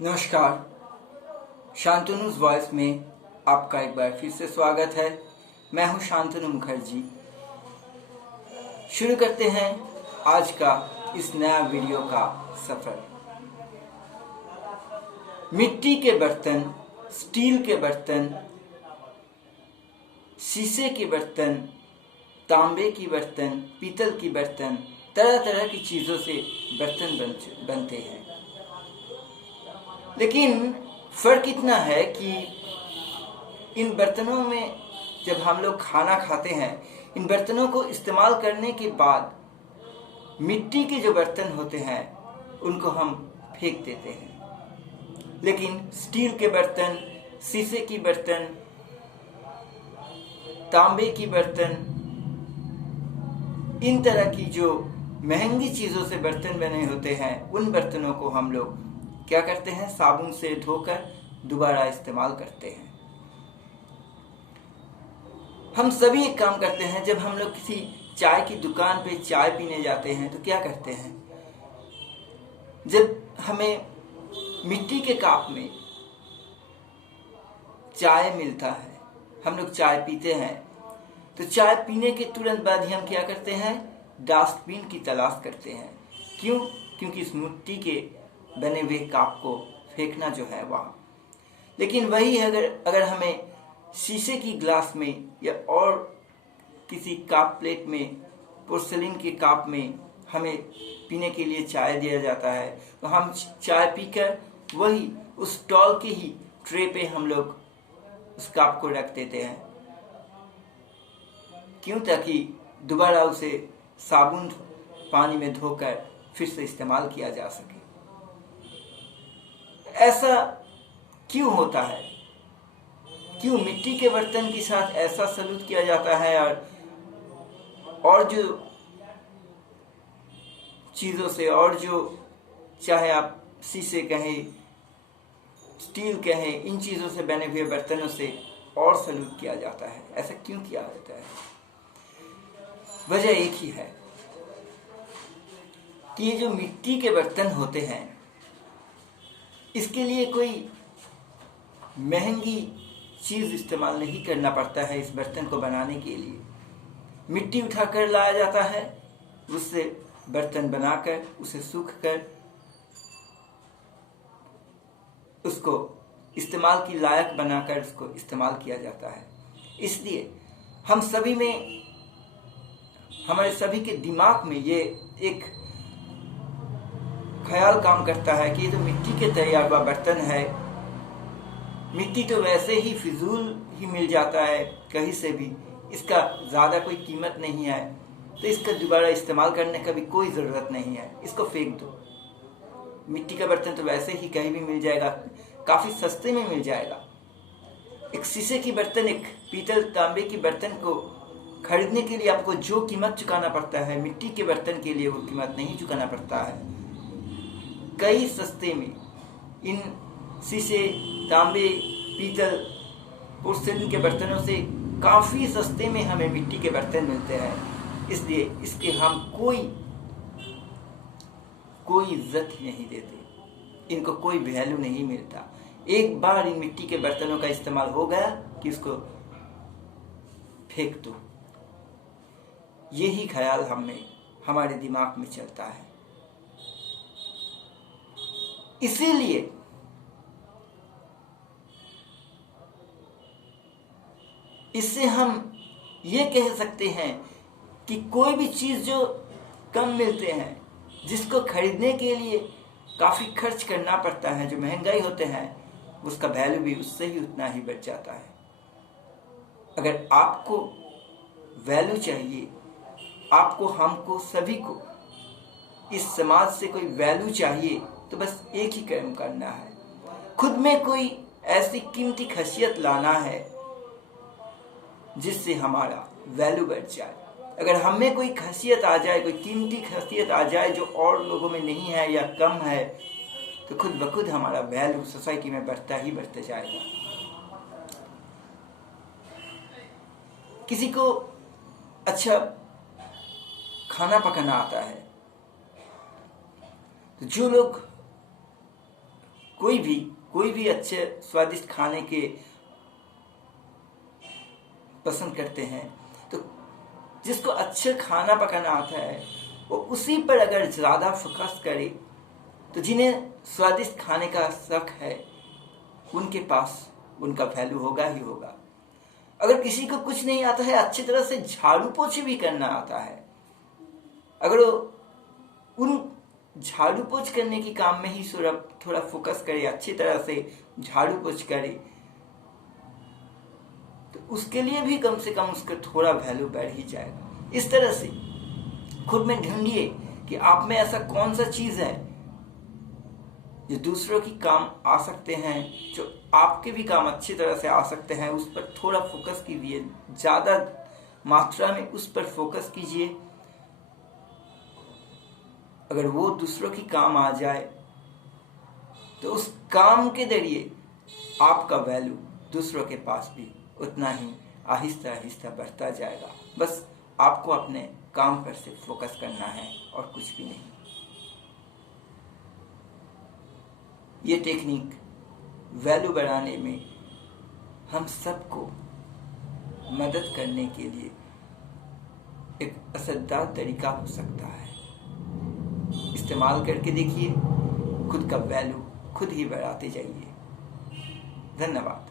नमस्कार। शांतनु's वॉइस में आपका एक बार फिर से स्वागत है। मैं हूं शांतनु मुखर्जी। शुरू करते हैं आज का इस नया वीडियो का सफर। मिट्टी के बर्तन, स्टील के बर्तन, शीशे के बर्तन, तांबे की बर्तन, पीतल की बर्तन, तरह तरह की चीज़ों से बर्तन बनते हैं। लेकिन फ़र्क इतना है कि इन बर्तनों में जब हम लोग खाना खाते हैं, इन बर्तनों को इस्तेमाल करने के बाद मिट्टी के जो बर्तन होते हैं उनको हम फेंक देते हैं। लेकिन स्टील के बर्तन, शीशे की बर्तन, तांबे की बर्तन, इन तरह की जो महंगी चीज़ों से बर्तन बने होते हैं, उन बर्तनों को हम लोग क्या करते हैं, साबुन से धोकर दोबारा इस्तेमाल करते हैं। हम सभी एक काम करते हैं, जब हम लोग किसी चाय की दुकान पे चाय पीने जाते हैं तो क्या करते हैं, जब हमें मिट्टी के कप में चाय मिलता है, हम लोग चाय पीते हैं, तो चाय पीने के तुरंत बाद ही हम क्या करते हैं, डस्टबिन की तलाश करते हैं। क्यों? क्योंकि इस मिट्टी के बने हुए कप को फेंकना जो है वहाँ। लेकिन वही अगर हमें शीशे की ग्लास में या और किसी कप प्लेट में, पोर्सिलेन के कप में हमें पीने के लिए चाय दिया जाता है, तो हम चाय पीकर वही उस स्टॉल के ही ट्रे पे हम लोग उस कप को रख देते हैं। क्यों? ताकि दोबारा उसे साबुन पानी में धोकर फिर से इस्तेमाल किया जा सके। ऐसा क्यों होता है? क्यों मिट्टी के बर्तन के साथ ऐसा सलूक किया जाता है और जो चीज़ों से, और जो चाहे आप शीशे कहें, स्टील कहें, इन चीज़ों से बने हुए बर्तनों से और सलूक किया जाता है? ऐसा क्यों किया जाता है? वजह एक ही है कि ये जो मिट्टी के बर्तन होते हैं, इसके लिए कोई महंगी चीज़ इस्तेमाल नहीं करना पड़ता है। इस बर्तन को बनाने के लिए मिट्टी उठाकर लाया जाता है, उससे बर्तन बनाकर, उसे सूख कर उसको इस्तेमाल की लायक बनाकर उसको इस्तेमाल किया जाता है। इसलिए हम सभी में, हमारे सभी के दिमाग में ये एक ख्याल काम करता है कि ये तो मिट्टी के तैयार हुआ बर्तन है, मिट्टी तो वैसे ही फिजूल ही मिल जाता है कहीं से भी, इसका ज़्यादा कोई कीमत नहीं है, तो इसका दोबारा इस्तेमाल करने का भी कोई ज़रूरत नहीं है, इसको फेंक दो। मिट्टी का बर्तन तो वैसे ही कहीं भी मिल जाएगा, काफ़ी सस्ते में मिल जाएगा। एक शीशे की बर्तन, एक पीतल तांबे की बर्तन को खरीदने के लिए आपको जो कीमत चुकाना पड़ता है, मिट्टी के बर्तन के लिए वो कीमत नहीं चुकाना पड़ता है। कई सस्ते में इन शीशे, तांबे, पीतल, पोर्सिलेन के बर्तनों से काफ़ी सस्ते में हमें मिट्टी के बर्तन मिलते हैं। इसलिए इसके हम कोई इज्जत नहीं देते, इनको कोई वैल्यू नहीं मिलता। एक बार इन मिट्टी के बर्तनों का इस्तेमाल हो गया कि इसको फेंक दो, यही ख्याल हमारे दिमाग में चलता है। इसीलिए इससे हम ये कह सकते हैं कि कोई भी चीज़ जो कम मिलते हैं, जिसको खरीदने के लिए काफ़ी खर्च करना पड़ता है, जो महंगाई होते हैं, उसका वैल्यू भी उससे ही उतना ही बढ़ जाता है। अगर आपको वैल्यू चाहिए, आपको, हमको, सभी को इस समाज से कोई वैल्यू चाहिए, तो बस एक ही काम करना है, खुद में कोई ऐसी कीमती खसियत लाना है जिससे हमारा वैल्यू बढ़ जाए। अगर हम में कोई खसियत आ जाए, कोई कीमती खसियत आ जाए जो और लोगों में नहीं है या कम है, तो खुद ब खुद हमारा वैल्यू सोसाइटी में बढ़ता ही बढ़ते जाएगा। किसी को अच्छा खाना पकाना आता है, तो जो लोग कोई भी अच्छे स्वादिष्ट खाने के पसंद करते हैं, तो जिसको अच्छे खाना पकाना आता है वो उसी पर अगर ज़्यादा फोकस करे तो जिन्हें स्वादिष्ट खाने का शौक है उनके पास उनका वैल्यू होगा ही होगा। अगर किसी को कुछ नहीं आता है, अच्छी तरह से झाड़ू पोछे भी करना आता है, अगर वो उन झाड़ू पोछ करने की काम में ही थोड़ा फोकस करे, अच्छी तरह से झाड़ू पोछ करे, तो उसके लिए भी कम से कम उसका थोड़ा वैल्यू बढ़ ही जाएगा। इस तरह से खुद में ढूंढिए कि आप में ऐसा कौन सा चीज़ है जो दूसरों की काम आ सकते हैं, जो आपके भी काम अच्छी तरह से आ सकते हैं। उस पर थोड़ा फोकस कीजिए, ज़्यादा मात्रा में उस पर फोकस कीजिए। अगर वो दूसरों की काम आ जाए तो उस काम के जरिए आपका वैल्यू दूसरों के पास भी उतना ही आहिस्ता आहिस्ता बढ़ता जाएगा। बस आपको अपने काम पर से फोकस करना है और कुछ भी नहीं। ये टेक्निक वैल्यू बढ़ाने में हम सबको मदद करने के लिए एक असरदार तरीका हो सकता है। इस्तेमाल करके देखिए, खुद का वैल्यू खुद ही बढ़ाते जाइए। धन्यवाद।